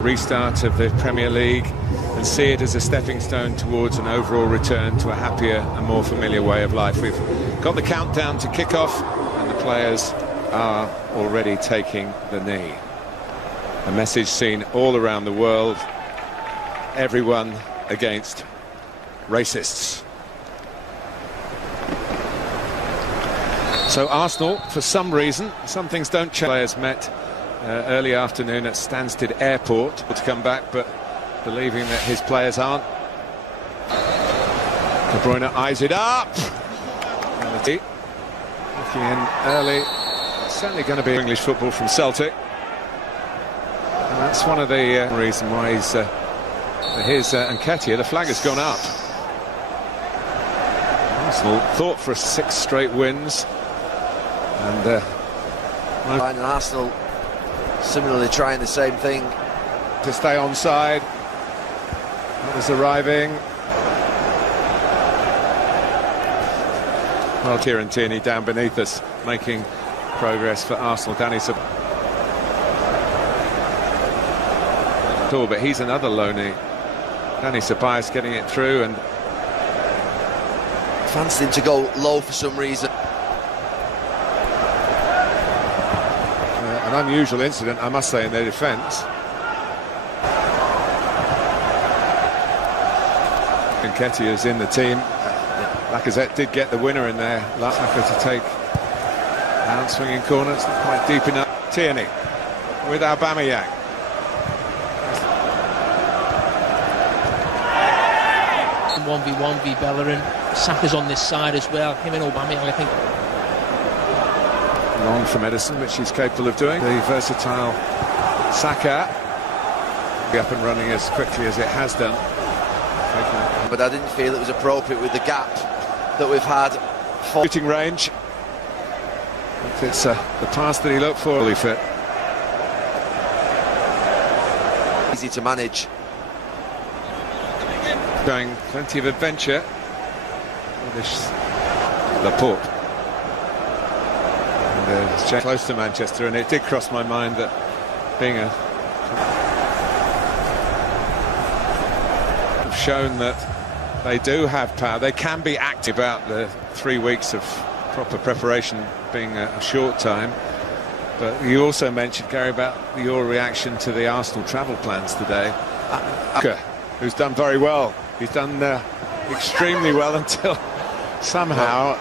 Restart of the Premier League and see it as a stepping stone towards an overall return to a happier and more familiar way of life. We've got the countdown to kick off and the players are already taking the knee. A message seen all around the world: everyone against racists. So Arsenal, for some reason, some things don't change. Players met early afternoon at Stansted Airport to come back, but believing that his players aren't. De Bruyne eyes it up. Looking in early. Certainly going to be English football from Celtic. And that's one of the reasons why he's and Nketiah, the flag has gone up. Arsenal thought for 6 straight wins. And Arsenal similarly trying the same thing to stay onside. That was arriving. Well, Kieran Tierney down beneath us, making progress for Arsenal. But he's another loney. Dani Ceballos getting it through, and fancying him to go low for some reason. An unusual incident, I must say, in their defence. Nketiah is in the team. Lacazette did get the winner in there. Saka to take down swinging corner. It's not quite deep enough. Tierney with Aubameyang. 1v1 v Bellerin. Saka's on this side as well. Him and Aubameyang, I think. Long from Edison, which he's capable of doing. The versatile Saka be up and running as quickly as it has done. But I didn't feel it was appropriate with the gap that we've had. Shooting range. It's the pass that he looked for. Fully fit. Easy to manage. Showing plenty of adventure. Laporte. And close to Manchester, and it did cross my mind that being have shown that they do have power. They can be active about the 3 weeks of proper preparation being a short time. But you also mentioned, Gary, about your reaction to the Arsenal travel plans today. Who's done very well. He's done extremely well until somehow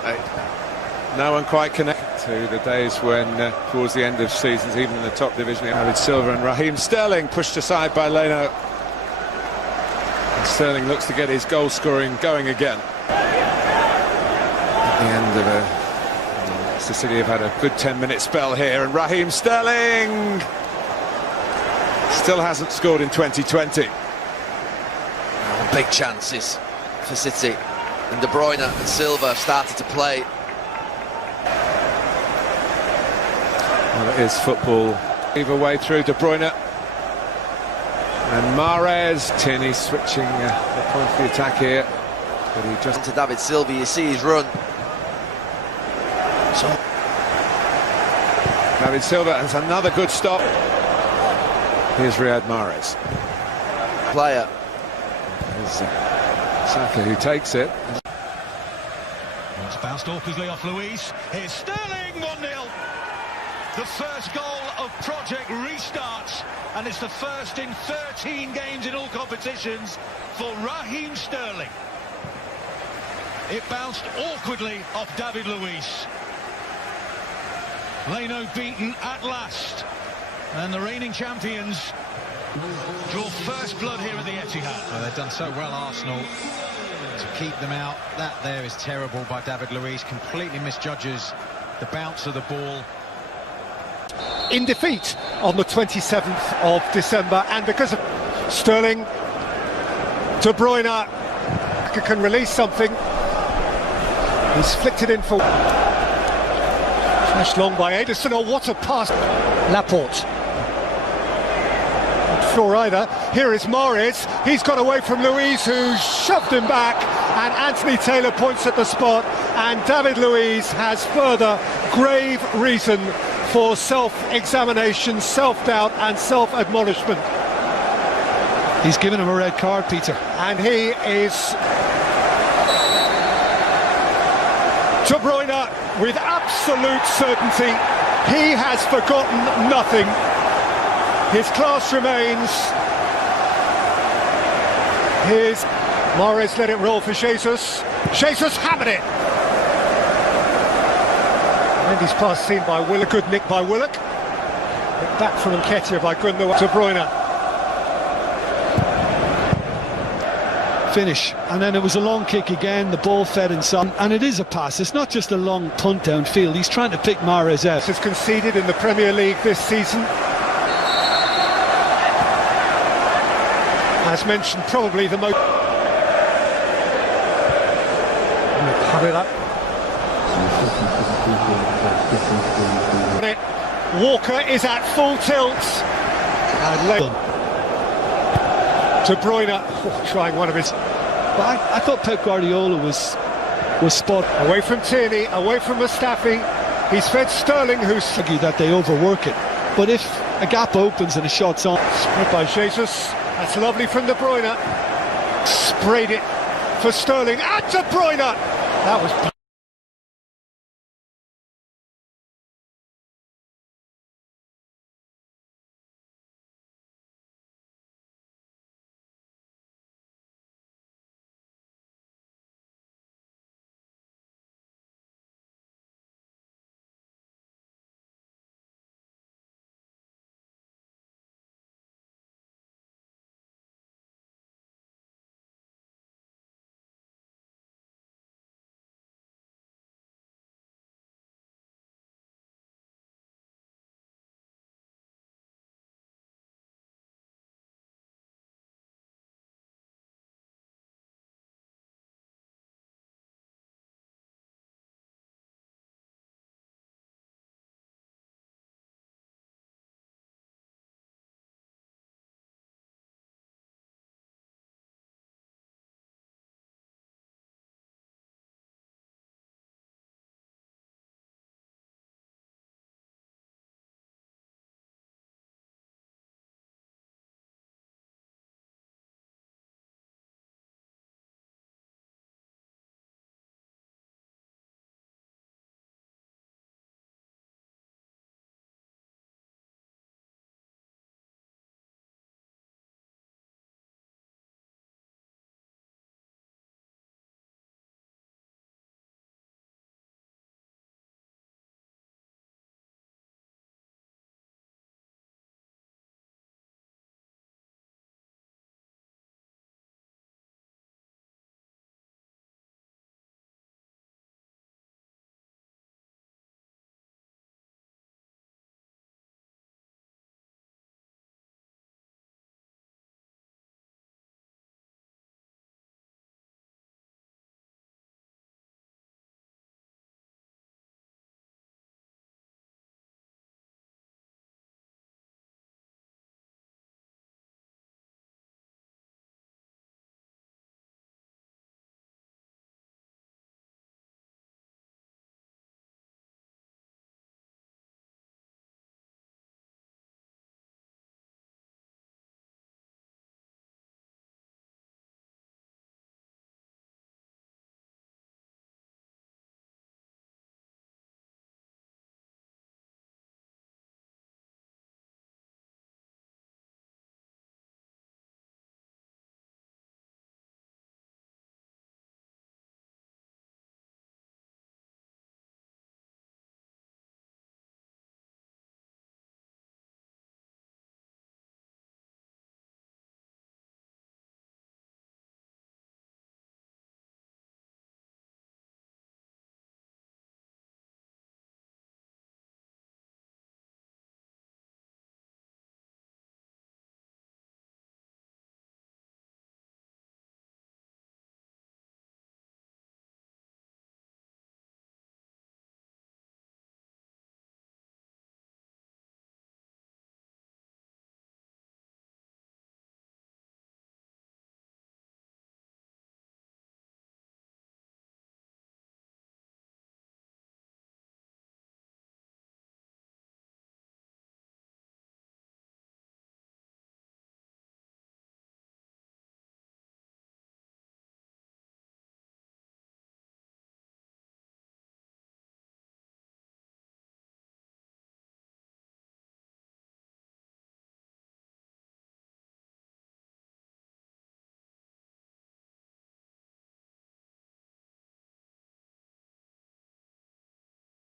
no one quite connected to the days when towards the end of seasons, even in the top division, David Silva and Raheem Sterling pushed aside by Leno. And Sterling looks to get his goal scoring going again. At the end of Leicester City have had a good 10-minute spell here, and Raheem Sterling still hasn't scored in 2020. Big chances for City, and De Bruyne and Silva started to play. Well, it is football. Either way through De Bruyne and Mahrez. Tierney switching the point of the attack here, but he just to David Silva. You see his run. So David Silva has another good stop. Here's Riyad Mahrez. Player. Here's Saka who takes it. It's bounced awkwardly off Luis. Here's Sterling, 1-0. The first goal of Project Restarts, and it's the first in 13 games in all competitions for Raheem Sterling. It bounced awkwardly off David Luis. Leno beaten at last, and the reigning champions draw first blood here at the Etihad. Well, they've done so well, Arsenal, to keep them out. That there is terrible by David Luiz. Completely misjudges the bounce of the ball. In defeat on the 27th of December, and because of Sterling, De Bruyne can release something. He's flicked it in for flashed long by Edison. Oh, what a pass! Laporte. Not sure either. Here is Mahrez. He's got away from Luiz, who shoved him back, and Anthony Taylor points at the spot, and David Luiz has further grave reason for self-examination, self-doubt and self-admonishment. He's given him a red card, Peter. And he is De Bruyne with absolute certainty. He has forgotten nothing. His class remains. Here's Mahrez, let it roll for Jesus. Jesus hammered it. And he's pass seen by Willock. Good nick by Willock. Back from Nketiah by Gundogan. De Bruyne. Finish, and then it was a long kick again. The ball fed inside, and it is a pass. It's not just a long punt downfield. He's trying to pick Mahrez out. Has conceded in the Premier League this season. As mentioned, probably the most. Walker is at full tilt. De Bruyne trying one of his. But I thought Pep Guardiola was spot. Away from Tierney, away from Mustafi. He's fed Sterling, who's argue that they overwork it. But if a gap opens and a shot's on, spread by Jesus. That's lovely from De Bruyne. Sprayed it for Sterling and De Bruyne. That was.